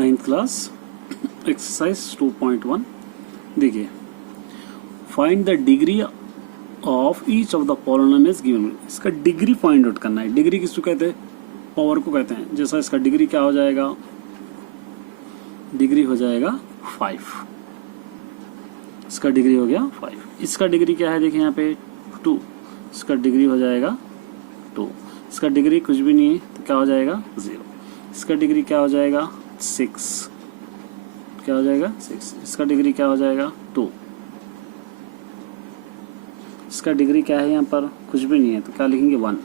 9th class exercise 2.1 देखिए, find the degree of each of the polynomials given. इसका degree find out करना है। Degree किसको कहते हैं? पावर को कहते हैं। जैसा इसका डिग्री क्या हो जाएगा? डिग्री हो जाएगा 5। इसका डिग्री हो गया 5। इसका डिग्री क्या है? देखिए यहाँ पे 2। इसका डिग्री हो जाएगा 2। इसका डिग्री कुछ भी नहीं है तो क्या हो जाएगा? 0। इसका डिग्री क्या हो जाएगा? 6। क्या हो जाएगा? 6। इसका डिग्री क्या हो जाएगा? 2। इसका डिग्री क्या है? यहाँ पर कुछ भी नहीं है तो क्या लिखेंगे? 1।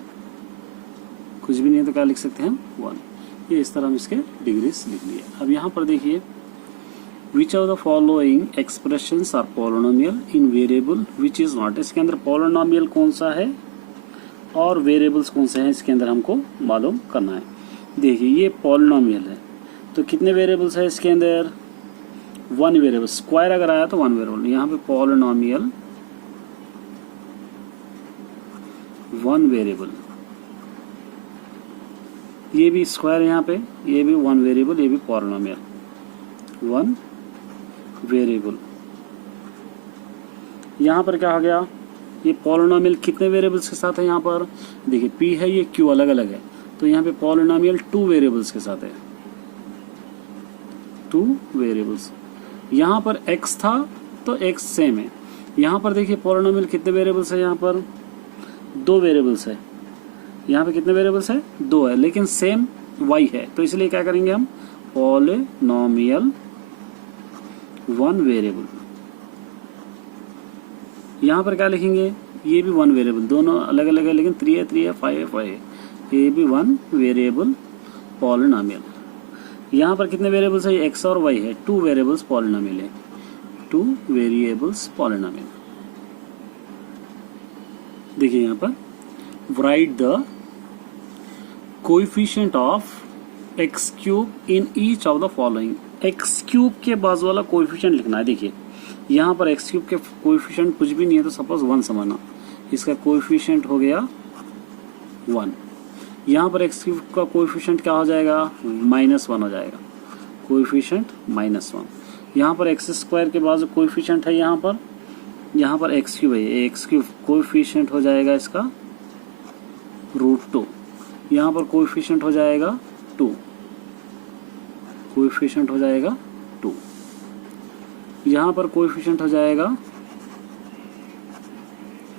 कुछ भी नहीं है तो क्या लिख सकते हैं हम? 1। ये इस तरह हम इसके डिग्रीज लिख लिए। अब यहाँ पर देखिए, which of the following expressions are polynomial in variable which is not. इसके अंदर पॉलिनोमियल कौन सा है और वेरिएबल्स कौन से हैं, इसके अंदर हमको मालूम करना है। देखिए, ये पॉलिनोमियल है तो कितने वेरिएबल्स है इसके अंदर? 1 वेरिएबल। स्क्वायर अगर आया तो 1 वेरिएबल। यहाँ पे पॉलिनोमियल 1 वेरिएबल, ये भी स्क्वायर, यहाँ पे ये भी 1 वेरिएबल, ये भी पॉलिनोमियल 1 वेरिएबल। यहाँ पर क्या हो गया? ये पॉलिनोमियल कितने वेरिएबल्स के साथ है? यहाँ पर देखिए, p है, ये q अलग अलग है, तो यहाँ पे पॉलिनोमियल 2 वेरिएबल्स के साथ है। 2 वेरिएबल्स। यहाँ पर x था तो x सेम है। यहाँ पर देखिए पॉलिनोमियल कितने वेरिएबल्स है? यहाँ पर 2 वेरिएबल्स है। यहाँ पे कितने वेरिएबल्स है? 2 है, लेकिन सेम y है, तो इसलिए क्या करेंगे हम? Polynomial 1 variable. यहाँ पर क्या लिखेंगे? ये भी 1 वेरिएबल, दोनों अलग अलग है, लेकिन 3 है 3 है, 5 है 5 है। ये भी 1 वेरिएबल पॉलिनोमियल। यहाँ पर कितने वेरिएबल्स है? x और y है। 2 वेरिएबल्स पॉलिनोमियल है। 2 वेरिएबल्स पॉलिनोमियल। देखिए यहाँ पर, right the coefficient of x cube in each of the following. X cube के बाजू वाला कोएफिशिएंट लिखना है। देखिए यहाँ पर एक्स क्यूब के कोएफिशिएंट कुछ भी नहीं है तो सपोज 1 समझना, इसका कोएफिशिएंट हो गया 1। यहाँ पर एक्स क्यूब का कोएफिशिएंट क्या हो जाएगा? -1 हो जाएगा। कोएफिशिएंट -1। यहाँ पर एक्स स्क्वायर के बाजू कोएफिशिएंट है, यहाँ पर एक्स क्यूब है। एक्स क्यूब कोएफिशिएंट हो जाएगा इसका √2। यहाँ पर कोएफिशिएंट हो जाएगा 2। कोएफिशिएंट हो जाएगा 2। यहाँ पर कोएफिशिएंट हो जाएगा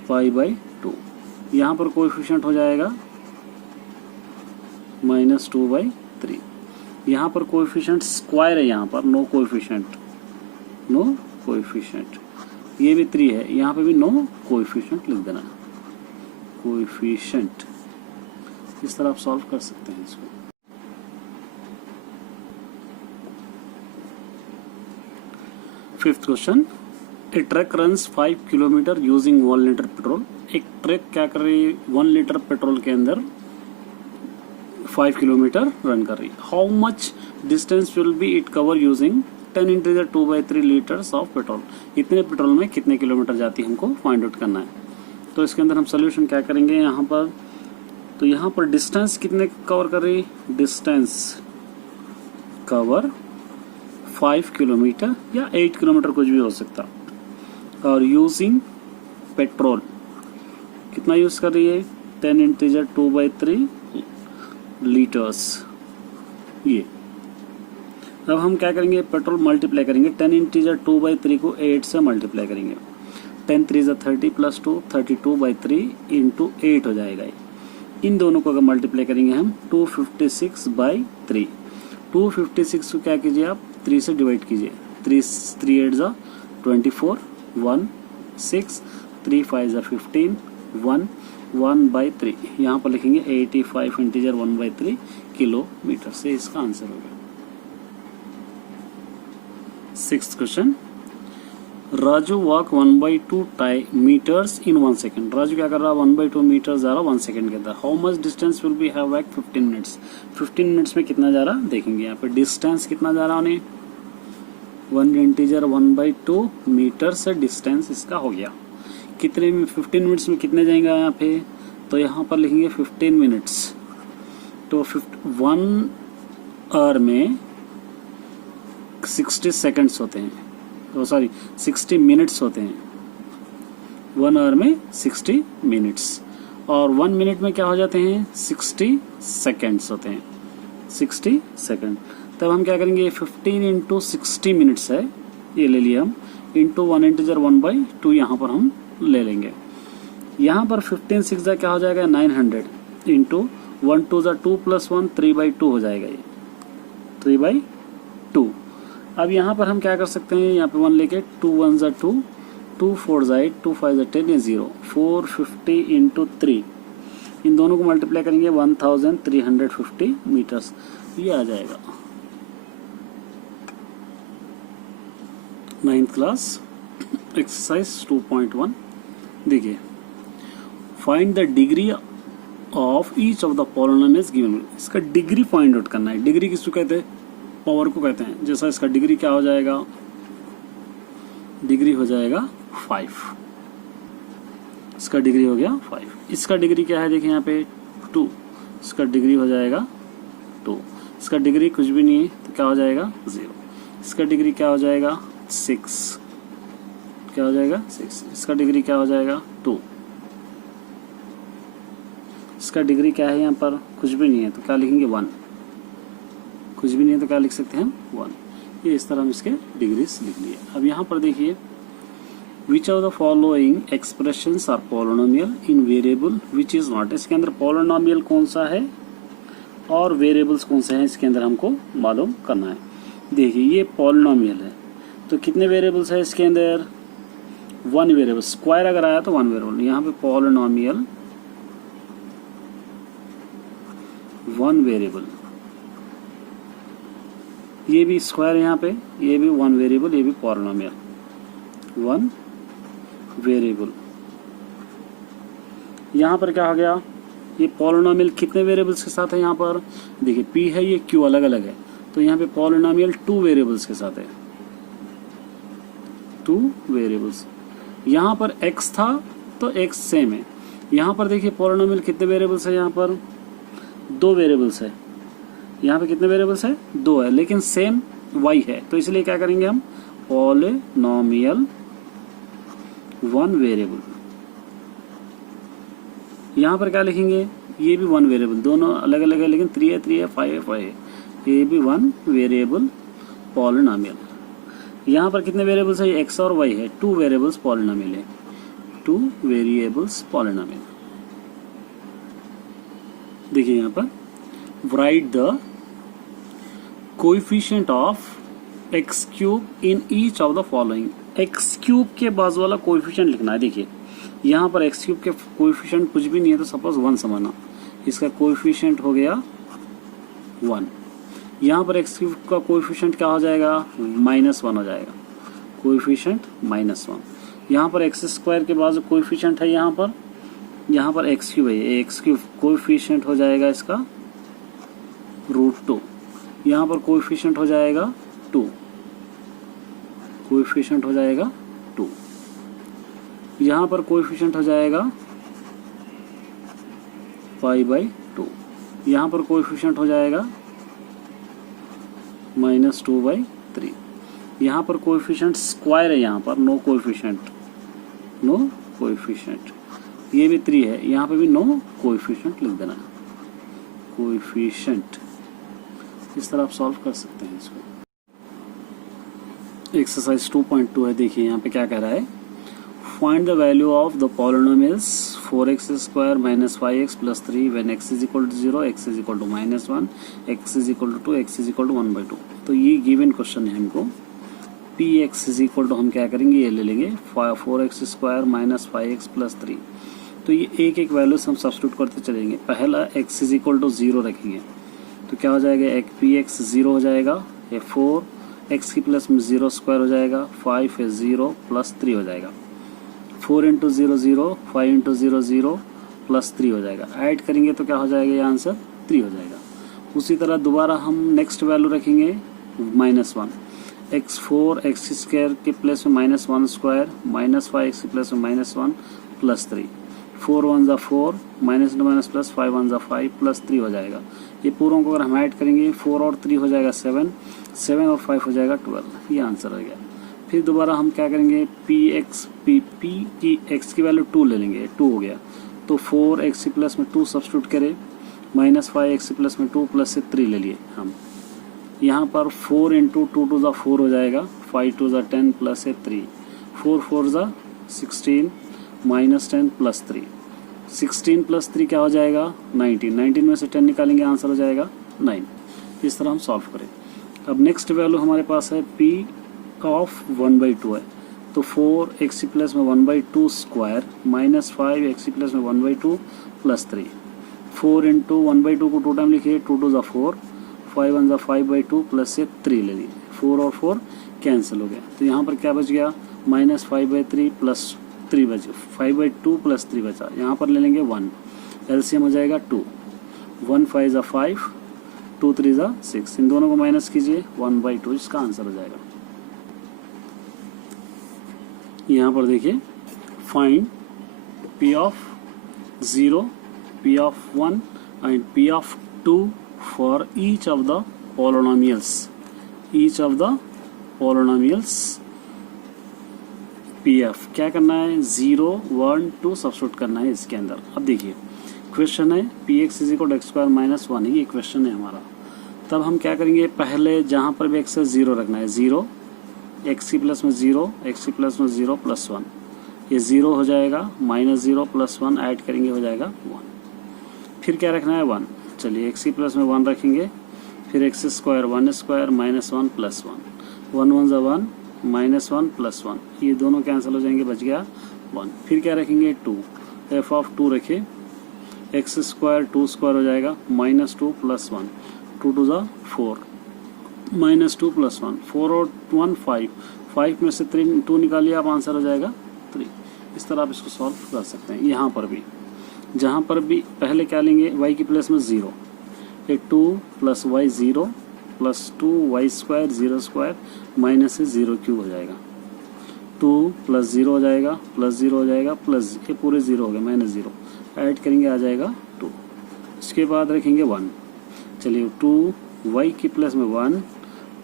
π/2। यहाँ पर कोएफिशिएंट हो जाएगा -2/3। यहाँ पर कोएफिशिएंट स्क्वायर है, यहाँ पर नो कोएफिशिएंट। ये भी 3 है, यहाँ पे भी नो कोएफिशिएंट लिख देना। कोएफिशिएंट इस तरह आप सॉल्व कर सकते हैं इसको। Fifth question, a truck runs 5 kilometre using 1 litre petrol. एक ट्रक क्या कर रही है? 1 लीटर पेट्रोल के अंदर 5 किलोमीटर रन कर रही है। How much distance will be it cover using 10 × 2/3 litres of petrol. इतने पेट्रोल में कितने किलोमीटर जाती है, हमको फाइंड आउट करना है। तो इसके अंदर हम सोल्यूशन क्या करेंगे? यहाँ पर तो यहाँ पर डिस्टेंस कितने कवर कर रही है? डिस्टेंस कवर 5 किलोमीटर या 8 किलोमीटर, कुछ भी हो सकता। और यूजिंग पेट्रोल कितना यूज कर रही है? 10 × 2/3 लीटर्स। ये अब हम क्या करेंगे? पेट्रोल मल्टीप्लाई करेंगे। 10 × 2/3 को 8 से मल्टीप्लाई करेंगे। 10 × 3 = 30 + 2 32/3 × 8 हो जाएगा। इन दोनों को अगर मल्टीप्लाई करेंगे हम 256/3। 256 को क्या कीजिए आप? 3 से डिवाइड कीजिए। 3 8 = 24, 1 6, 3 5 = 15, 1 1/3। यहाँ पर लिखेंगे 85 इंटीजर 1/3 किलोमीटर से इसका आंसर होगा। 6th question, Raju walk 1/2 metres in 1 second. Raju क्या कर रहा है? 1/2 मीटर जा रहा 1 सेकेंड के अंदर। How much distance will be have walk 15 minutes. 15 minutes में कितना जा रहा देखेंगे। यहाँ पे डिस्टेंस कितना जा रहा उन्हें? 1 इंटीजर 1/2 मीटर से डिस्टेंस इसका हो गया। कितने में 15 मिनट्स में कितने जाएंगे यहाँ पे? तो यहाँ पर लिखेंगे 15 मिनट्स। तो 1 आवर में 60 सेकंड्स होते हैं, तो सॉरी 60 मिनट्स होते हैं। 1 आवर में 60 मिनट्स, और 1 मिनट में क्या हो जाते हैं 60 सेकंड्स होते हैं, 60 सेकंड। तब हम क्या करेंगे 15 इंटू 60 मिनट्स है, ये ले लिए हम, इंटू 1 इंटीजर 1/2 यहाँ पर हम ले लेंगे। यहाँ पर 15 6 जा क्या हो जाएगा 900 इंटू 1 2 जा 2 + 1 3/2 हो जाएगा, ये 3/2। अब यहाँ पर हम क्या कर सकते हैं, यहाँ पे 1 लेके 2 1 जा 2, 2 4 जा 8, 2 5 जा 10, ये 0, 450 इंटू 3, इन दोनों को मल्टीप्लाई करेंगे 1350 मीटर्स, ये आ जाएगा। 9th class exercise 2.1। देखिए, find the degree of each of the polynomials given. इसका डिग्री फाइंड आउट करना है। डिग्री किसको कहते हैं, पावर को कहते हैं। जैसा इसका डिग्री क्या हो जाएगा, डिग्री हो जाएगा 5, इसका डिग्री हो गया 5। इसका डिग्री क्या है, देखिए यहाँ पे 2, इसका डिग्री हो जाएगा 2। इसका डिग्री कुछ भी नहीं है तो क्या हो जाएगा 0। इसका डिग्री क्या हो जाएगा 6, क्या हो जाएगा 6। इसका डिग्री क्या हो जाएगा 2। इसका डिग्री क्या है, यहाँ पर कुछ भी नहीं है तो क्या लिखेंगे 1, कुछ भी नहीं है तो क्या लिख सकते हैं हम 1। ये इस तरह हम इसके डिग्रीज लिख लिए। अब यहाँ पर देखिए, which of the following expressions are polynomial in variable which is not. इसके अंदर पॉलिनोमियल कौन सा है और वेरिएबल्स कौन से हैं, इसके अंदर हमको मालूम करना है। देखिए, ये पॉलिनोमियल है तो कितने वेरिएबल्स है इसके अंदर, 1 वेरिएबल। स्क्वायर अगर आया तो 1 वेरिएबल। यहाँ पे पॉलिनोमियल 1 वेरिएबल, ये भी स्क्वायर, यहाँ पे ये भी 1 वेरिएबल, ये भी पॉलिनोमियल 1 वेरिएबल। यहाँ पर क्या हो गया, ये पॉलिनोमियल कितने वेरिएबल्स के साथ है, यहाँ पर देखिए p है, ये q अलग अलग है, तो यहाँ पे पॉलिनोमियल 2 वेरिएबल्स के साथ है, 2 वेरिएबल्स। यहाँ पर x था तो x सेम है। यहाँ पर देखिए पॉलिनोमियल कितने वेरिएबल्स है, यहाँ पर 2 वेरिएबल्स है। यहाँ पे कितने वेरिएबल्स है, 2 है, लेकिन सेम y है, तो इसलिए क्या करेंगे हम, पॉलिनोमियल 1 वेरिएबल। यहाँ पर क्या लिखेंगे, ये भी 1 वेरिएबल, दोनों अलग अलग है लेकिन 3 है 3 है 5 है 5 है, ये भी 1 वेरिएबल पॉलिनोमियल। यहाँ पर कितने वेरिएबल्स है, x और y है, 2 वेरिएबल्स पॉलिनोमियल है, 2 वेरिएबल्स पॉलिनोमियल। देखिए यहाँ पर, write the coefficient of x cube in each of the following। x cube के बाजू वाला कोएफिशिएंट लिखना है। देखिए यहाँ पर x cube के कोएफिशिएंट कुछ भी नहीं है तो सपोज 1 समझना, इसका कोएफिशिएंट हो गया 1। यहाँ पर x cube का कोएफिशिएंट क्या हो जाएगा, -1 हो जाएगा, कोएफिशिएंट -1। यहाँ पर x स्क्वायर के बाजू कोएफिशिएंट है, यहाँ पर x क्यूब है, x क्यूब कोएफिशिएंट हो जाएगा इसका √2। यहाँ पर कोएफिशिएंट हो जाएगा 2, कोएफिशिएंट हो जाएगा 2। यहाँ पर कोएफिशिएंट हो जाएगा π/2। यहाँ पर कोएफिशिएंट हो जाएगा -2/3। यहाँ पर कोएफिशिएंट स्क्वायर है, यहाँ पर नो कोएफिशिएंट, ये भी 3 है, यहाँ पे भी नो कोएफिशिएंट लिख देना, कोएफिशिएंट। इस तरह आप सॉल्व कर सकते हैं इसको। एक्सरसाइज 2.2 है। देखिए यहाँ पे क्या कह रहा है, find the value of the polynomials 4x² - 5x + 3 when x = 0, x = -1, x = 2, x = 1/2। तो ये गिवन क्वेश्चन है हमको। px = हम क्या करेंगे, ये ले लेंगे 4x² - 5x + 3। तो ये एक एक वैल्यू हम सब्स्टिट्यूट करते चलेंगे। पहला x = 0 रखेंगे तो क्या हो जाएगा, एक px 0 हो जाएगा, ये 4x की प्लस में 0 स्क्वायर हो जाएगा, 5 है 0 + 3 हो जाएगा, 4 × 0 0, 5 × 0 0 + 3 हो जाएगा। ऐड करेंगे तो क्या हो जाएगा, ये आंसर 3 हो जाएगा। उसी तरह दोबारा हम नेक्स्ट वैल्यू रखेंगे -1, x 4x² के प्लस में -1 स्क्वायर, -5x की प्लस में -1 + 3, 4 1 ज़ा 4, माइनस इंटू माइनस प्लस, 5 1 ज़ा 5 प्लस 3 हो जाएगा। ये पूरों को अगर हम ऐड करेंगे 4 और 3 हो जाएगा 7, 7 और 5 हो जाएगा 12। ये आंसर हो गया। फिर दोबारा हम क्या करेंगे, पी की एक्स की वैल्यू 2 ले लेंगे, 2 हो गया तो 4 एक्स प्लस में 2 सब्स्टिट्यूट करें, माइनस 5 एक्स प्लस में 2 प्लस से 3 ले लिए हम। यहाँ पर 4 इंटू 2 टू ज़ा 4 हो जाएगा, 5 टू ज़ा 10 प्लस से 3, 4 4 ज़ा 16 माइनस 10 प्लस 3, 16 प्लस 3 क्या हो जाएगा 19, 19 में से 10 निकालेंगे आंसर हो जाएगा 9। इस तरह हम सॉल्व करें। अब नेक्स्ट वैल्यू हमारे पास है p ऑफ 1/2 है, तो 4 एक्स प्लस में 1/2 स्क्वायर माइनस 5 एक्स प्लस में 1/2 प्लस 3, 4 इंटू 1/2 को 2 टाइम लिखिए, 2 2 ज़ा 4, 5 1 ज़ा 5/2 प्लस से 3 ले लिए, 4 और 4 कैंसिल हो गया। तो यहाँ पर क्या बच गया, माइनस 5/3 प्लस 3 बच, 5/2 प्लस 3 बचा। यहाँ पर ले लेंगे 1, एलसीएम हो जाएगा 2, 1 5 ज़ा 5, 2 3 ज़ा 6, इन दोनों को माइनस कीजिए, 1/2 इसका आंसर हो जाएगा। यहाँ पर देखिए, find p of 0, p of 1 and p of 2 for each of the polynomials, each of the polynomials pf। क्या करना है, 0 1 2 सब्स्टिट्यूट करना है इसके अंदर। अब देखिए क्वेश्चन है px is equal to x square minus 1, ये क्वेश्चन है हमारा। तब हम क्या करेंगे, पहले जहाँ पर भी x है 0 रखना है, 0 एक्स की प्लस में 0, एक्स की प्लस में 0 प्लस 1, ये 0 हो जाएगा, माइनस 0 प्लस 1 ऐड करेंगे हो जाएगा 1। फिर क्या रखना है 1, चलिए एक्स की प्लस में 1 रखेंगे, फिर x square 1 square minus 1 plus 1, 1 1 ज़ा 1 माइनस 1 प्लस 1, ये दोनों कैंसिल हो जाएंगे, बच गया 1। फिर क्या रखेंगे 2, एफ ऑफ 2 रखे, एक्स स्क्वायर 2 स्क्वायर हो जाएगा, माइनस 2 प्लस 1, 2 2 ज़ा 4 माइनस 2 प्लस 1, 4 और 1 5, 5 में से 2 निकालिए आप, आंसर हो जाएगा 3। इस तरह आप इसको सॉल्व कर सकते हैं। यहाँ पर भी जहाँ पर भी पहले क्या लेंगे, y की प्लस में 0, ये 2 plus y 0 plus 2 y square 0 square minus से 0 क्यूब हो जाएगा, 2 प्लस 0 हो जाएगा, प्लस 0 हो जाएगा, प्लस ये पूरे 0 हो गए, माइनस 0 ऐड करेंगे आ जाएगा 2। इसके बाद रखेंगे 1, चलिए 2 वाई की प्लस में 1,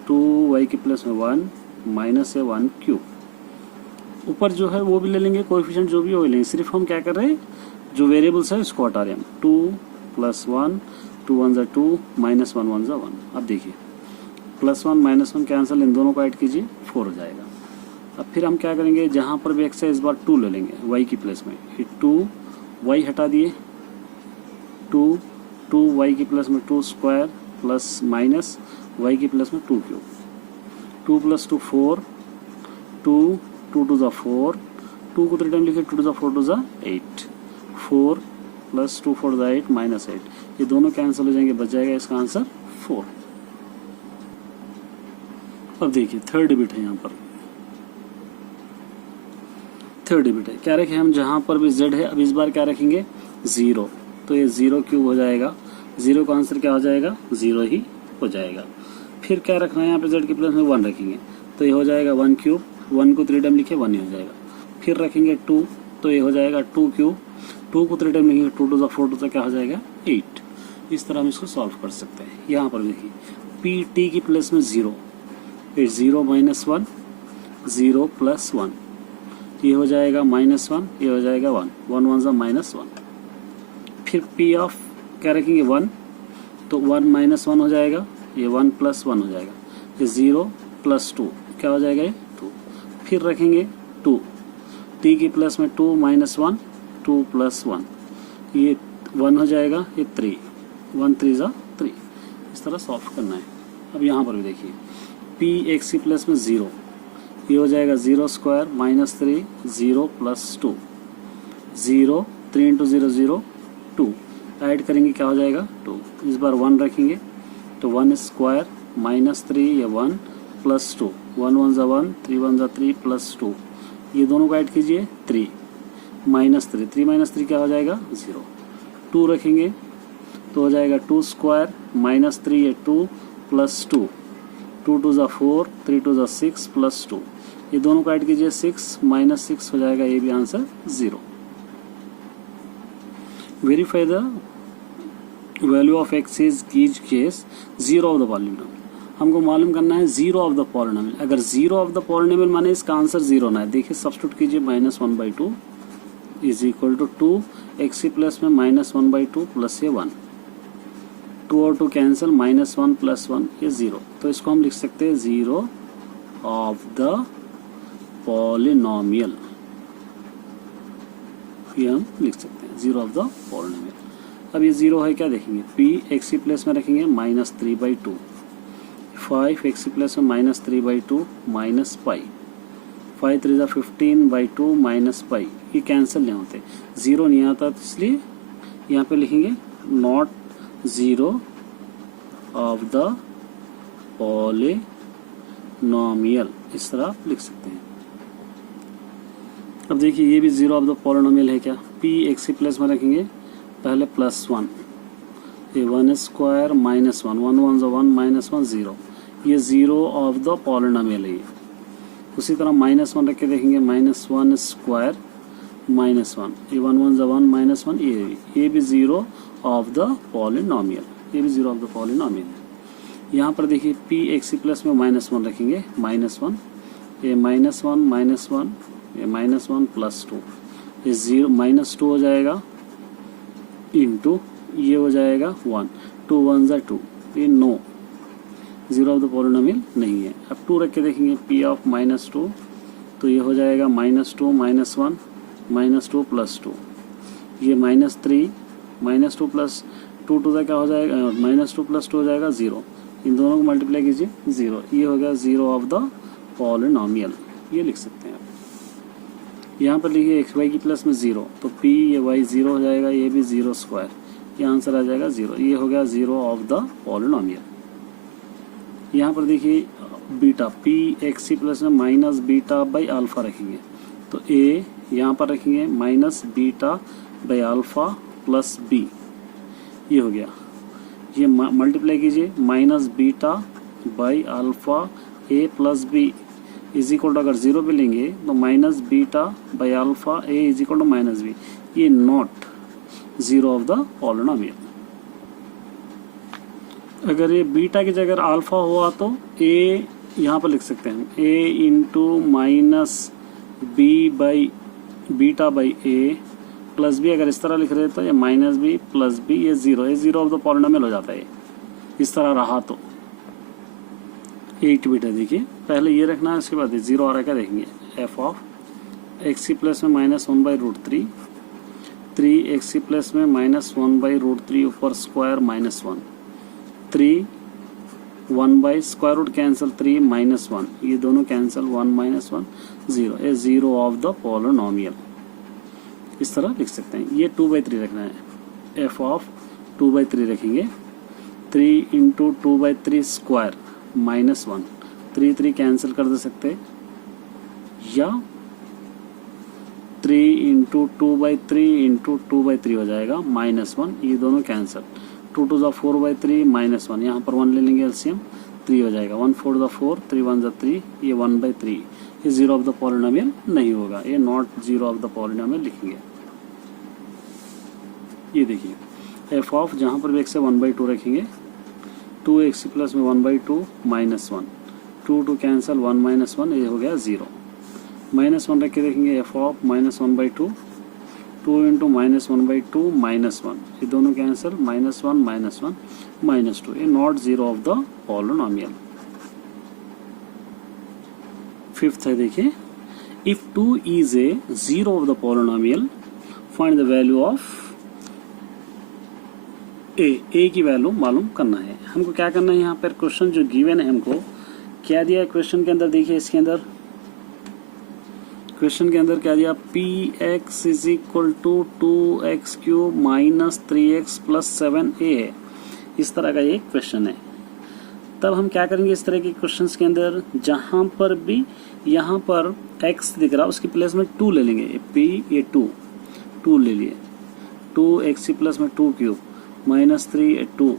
2 वाई की प्लस में 1 माइनस से 1 क्यूब, ऊपर जो है वो भी ले लेंगे, कोएफिशिएंट जो भी हो लेंगे, सिर्फ हम क्या कर रहे हैं जो वेरिएबल्स है इसको हटा रहे हैं हम। 2 प्लस 1, 2 1 ज़ा 2 माइनस 1 1 ज़ा 1। अब देखिए प्लस 1 माइनस 1 कैंसिल, इन दोनों को ऐड कीजिए 4 हो जाएगा। अब फिर हम क्या करेंगे, जहाँ पर भी एक्स है इस बार 2 ले लेंगे, वाई की प्लस में, 2 वाई हटा दिए, 2 वाई की प्लस में 2 स्क्वायर प्लस माइनस वाई की प्लस में 2 क्यूब, 2 प्लस 2 4, 2 2 2 ज़ा 4, 2 को 3 टाइम लिखे, 2 2 ज़ा 4 2 ज़ा 8, 4 प्लस 2 4 ज़ा 8 माइनस 8, ये दोनों कैंसिल हो जाएंगे, बच जाएगा इसका आंसर 4। अब देखिए थर्ड डिबिट है, यहाँ पर थर्ड डिबिट है, क्या रखें हम, जहाँ पर भी z है अब इस बार क्या रखेंगे 0, तो ये 0 क्यूब हो जाएगा, 0 का आंसर क्या हो जाएगा 0 ही हो जाएगा। फिर क्या रखना है, यहाँ पे z के प्लस में 1 रखेंगे, तो ये हो जाएगा 1 क्यूब, 1 को 3 टाइम लिखे 1 ही हो जाएगा। फिर रखेंगे 2, तो ये हो जाएगा 2 क्यूब, 2 को 3 टाइम लिखेंगे, 2 2 ज़ा 4 2 ज़ा क्या हो जाएगा 8। इस तरह हम इसको सॉल्व कर सकते हैं। यहाँ पर देखिए पी टी की प्लस में 0, 0 माइनस 1, 0 प्लस 1, ये हो जाएगा माइनस 1, ये हो जाएगा 1, 1 1 ज़ा माइनस 1। फिर पी ऑफ क्या रखेंगे 1, तो 1 माइनस 1 हो जाएगा, ये 1 प्लस 1 हो जाएगा, ये 0 प्लस 2 क्या हो जाएगा ये 2। फिर रखेंगे 2, टी की प्लस में 2 माइनस 1, 2 प्लस 1, ये 1 हो जाएगा, ये 3, 1 3 ज़ा 3। इस तरह सॉल्व करना है। अब यहाँ पर भी देखिए पी एक्स की प्लस में 0, ये हो जाएगा 0 square minus 3, 0 plus 2, 0 3 into 0 0 2 add करेंगे क्या हो जाएगा 2। इस बार 1 रखेंगे, तो 1 स्क्वायर माइनस 3, ये 1 प्लस 2, 1 1 ज़ा 1, 3 1 ज़ा 3 प्लस 2, ये दोनों को ऐड कीजिए 3 माइनस 3, 3 माइनस 3 क्या हो जाएगा 0। 2 रखेंगे तो हो जाएगा 2 स्क्वायर माइनस 3, ये 2 प्लस 2, 2 2 ज़ा 4, 3 2 ज़ा 6 प्लस 2, ये दोनों को ऐड कीजिए 6 माइनस 6 हो जाएगा, ये भी answer 0। Verify the value of x is each case zero of the polynomial. हमको मालूम करना है जीरो ऑफ द पॉलिनोमियल। अगर जीरो ऑफ द पॉलिनोमियल माने इसका आंसर जीरो ना है। देखिए सब्स्टिट्यूट कीजिए, -1/2 is equal to 2 x plus में -1/2 प्लस ये 1, 2 और 2 कैंसिल, -1 + 1 ये 0। तो इसको हम लिख सकते हैं जीरो ऑफ द पॉलिनोमियल। ये हम लिख सकते हैं जीरो ऑफ द पॉलिनोमियल। अब ये जीरो है क्या देखेंगे, p एक्स प्लस में रखेंगे -3/2, 5 एक्स प्लस में -3/2 माइनस पाई, 5 3 = 15/2 माइनस पाई, ये कैंसिल नहीं होते, जीरो नहीं आता, तो इसलिए यहाँ पे लिखेंगे not zero of the polynomial. इस तरह आप लिख सकते हैं। अब देखिए ये भी जीरो ऑफ द पॉलिनोमियल है क्या, p एक्स प्लस में रखेंगे पहले +1, ये 1 स्क्वायर -1, 1 1 = 1 -1 0, ये जीरो ऑफ द पॉलिनोमियल है। उसी तरह -1 रख के देखेंगे, -1 स्क्वायर -1, ये 1 1 = 1 -1, ये भी जीरो ऑफ द पॉलिनोमियल, ये भी जीरो ऑफ द पॉलिनोमियल है। यहाँ पर देखिए p एक्स प्लस में -1 रखेंगे, -1, ये -1 ये -1 + 2, ये जीरो -2 हो जाएगा इंटू ये हो जाएगा 1, 2 1 = 2, ये no zero of the polynomial नहीं है। अब 2 रख के देखेंगे, p ऑफ -2, तो ये हो जाएगा -2 -1 -2 + 2, ये -3 -2 + 2 टू द क्या हो जाएगा, -2 + 2 हो जाएगा 0, इन दोनों को मल्टीप्लाई कीजिए 0, ये हो गया जीरो ऑफ द पॉलिनोमियल, ये लिख सकते हैं आप। यहाँ पर लिखिए एक्स वाई की प्लस में 0, तो p ये y 0 हो जाएगा, ये भी 0 स्क्वायर, ये आंसर आ जाएगा 0, ये हो गया जीरो ऑफ द पॉलिनोमियल। यहाँ पर देखिए बीटा, p एक्स प्लस में -β/α रखेंगे, तो a यहाँ पर रखेंगे -β/α + b, ये हो गया, ये मल्टीप्लाई कीजिए -β/α a + b is equal to, अगर 0 भी लेंगे तो -β/α a is equal to -b, ये not zero of the polynomial. अगर ये बीटा की जगह अल्फा हुआ तो a यहाँ पर लिख सकते हैं, a इंटू -b/β/a + b, अगर इस तरह लिख रहे तो ये -b + b, ये जीरो ऑफ द पॉलिनोमियल हो जाता है। इस तरह रहा तो 8 बिट है। देखिए पहले ये रखना है, उसके बाद जीरो आ रहा है क्या देखेंगे, f ऑफ एक्स प्लस में -1/√3, 3 एक्स प्लस में -1/√3 ऊपर स्क्वायर -1, 3 1/√, कैंसिल 3 -1, ये दोनों कैंसिल, 1 -1 0, ये जीरो ऑफ द पॉलिनोमियल। इस तरह लिख सकते हैं। ये 2/3 रखना है, f ऑफ 2/3 रखेंगे, 3 × 2/3 स्क्वायर -1, 3 3 कैंसिल कर दे सकते, या 3 × 2/3 × 2/3 हो जाएगा -1, ये दोनों कैंसिल, 2 2 = 4/3 -1, यहाँ पर 1 ले लेंगे एलसीएम, 3 हो जाएगा, 1 4 = 4, 3 1 = 3, ये 1/3, ये जीरो ऑफ द पॉलिनोमियल नहीं होगा, ये not zero of the polynomial लिखेंगे। ये देखिए f ऑफ जहाँ पर भी x से 1/2 रखेंगे, 2x प्लस में 1/2 -1, 2 2 कैंसिल, 1 -1, ये हो गया 0, -1 रख के देखेंगे, f ऑफ -1/2, 2 × -1/2 -1, ये दोनों कैंसिल, -1 -1 -2, ये not zero of the polynomial. Fifth है, देखिए if 2 is a zero of the polynomial find the value of a की वैल्यू मालूम करना है। हमको क्या करना है, यहाँ पर क्वेश्चन जो गिवन है, हमको क्या दिया है क्वेश्चन के अंदर, देखिए इसके अंदर क्वेश्चन के अंदर क्या दिया, px = 2x³ - 3x + 7a है। इस तरह का ये क्वेश्चन है। तब हम क्या करेंगे, इस तरह के क्वेश्चंस के अंदर जहाँ पर भी यहाँ पर x दिख रहा है उसकी प्लेस में 2 ले लेंगे, p ये 2 ले लिए, 2x प्लस में 2³ -3 2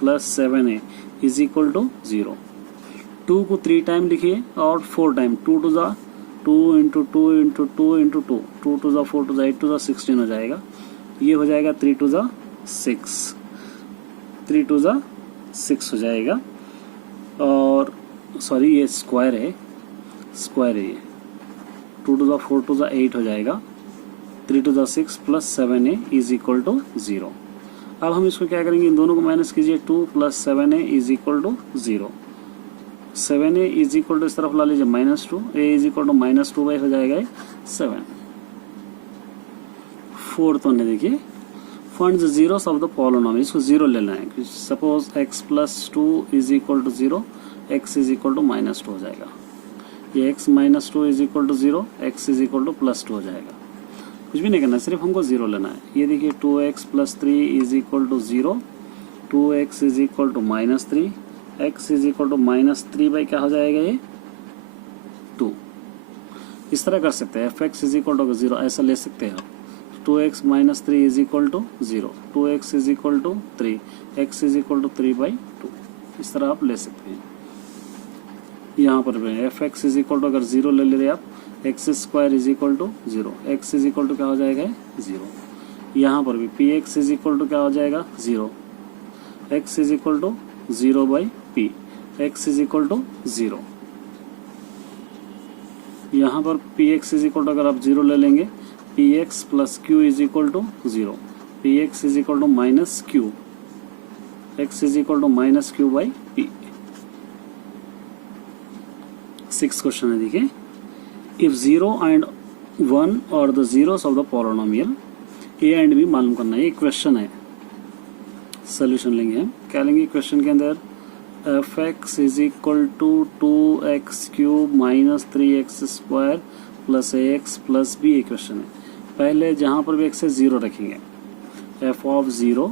+ 7a इज इक्वल टू 0। 2 को 3 टाइम लिखिए और 4 टाइम, 2 2 × 2 × 2 × 2 × 2, 2 2 = 4 2 × 8 2 = 16 हो जाएगा। ये हो जाएगा 3 टू ज़ा 6, 3 टू ज़ा 6 हो जाएगा। और सॉरी ये स्क्वायर है ये, 2 टू ज़ा 4 टू ज़ा 8 हो जाएगा, 3 टू ज़ा 6 plus 7a is equal to 0। अब हम इसको क्या करेंगे, इन दोनों को माइनस कीजिए, 2 plus 7a is equal to 0। 7a is equal to इस तरफ ला लीजिए -2, a is equal to -2 by हो जाएगा 7। फोर्थ वन है, देखिए find the zeros of the polynomial, इसको 0 लेना है। Suppose x plus 2 is equal to 0, x is equal to -2 हो जाएगा। ये x -2 is equal to 0, x is equal to +2 हो जाएगा। कुछ भी नहीं करना, सिर्फ हमको 0 लेना है। ये देखिए 2x plus 3 is equal to 0, 2x is equal to -3, x is equal to -3 by क्या हो जाएगा ये 2। इस तरह कर सकते हैं, fx इज इक्वल टू 0 ऐसा ले सकते हैं। 2x minus 3 is equal to 0, 2x is equal to 3, x is equal to 3/2, इस तरह आप ले सकते हैं। यहाँ पर भी fx इज इक्वल टू अगर 0 ले ले रहे आप, x square is equal to 0, x is equal to क्या हो जाएगा 0। यहाँ पर भी px इज इक्वल टू क्या हो जाएगा 0, x is equal to 0/p, x is equal to 0। यहाँ पर px इज इक्वल टू अगर आप 0 ले लेंगे, px प्लस q is equal to 0, px is equal to minus q, x is equal to -q/p। 6th question है, देखिए if 0 and 1 और the zeros of the polynomial a and b मालूम करना है। ये क्वेश्चन है, सोल्यूशन लेंगे हम। क्या लेंगे क्वेश्चन के अंदर, fx is equal to 2x³ minus 3x² plus ax plus b। एक क्वेश्चन है, पहले जहाँ पर भी x है 0 रखेंगे। f ऑफ 0,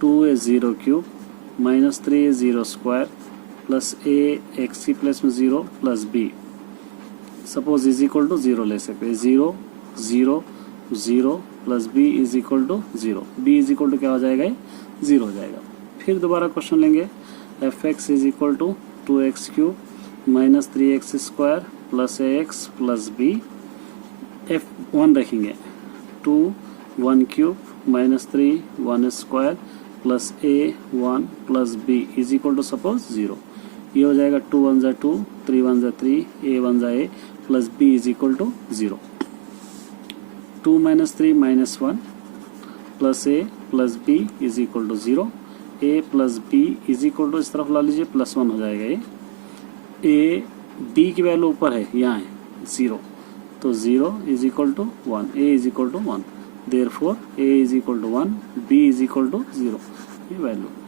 2 है 0³ माइनस 3 है 0² प्लस a x की प्लस में 0 plus b, suppose is equal to 0 ले सकते हैं। 0 0 0 plus b is equal to 0, b is equal to क्या हो जाएगा 0 हो जाएगा। फिर दोबारा क्वेश्चन लेंगे, fx is equal to 2x³ minus 3x² plus ax plus b। f1 रखेंगे, 2 1³ minus 3 1² plus a 1 plus b is equal to suppose 0। ये हो जाएगा 2 1 जा 2, 3 1 जा 3, a 1 जा a plus b is equal to 0। 2 minus 3 minus 1 plus a plus b is equal to 0, a plus b is equal to इस तरफ ला लीजिए +1 हो जाएगा। ये a b की वैल्यू ऊपर है, यहाँ है 0, तो 0 is equal to 1, a is equal to 1, therefore a is equal to 1, b is equal to 0, ये वैल्यू।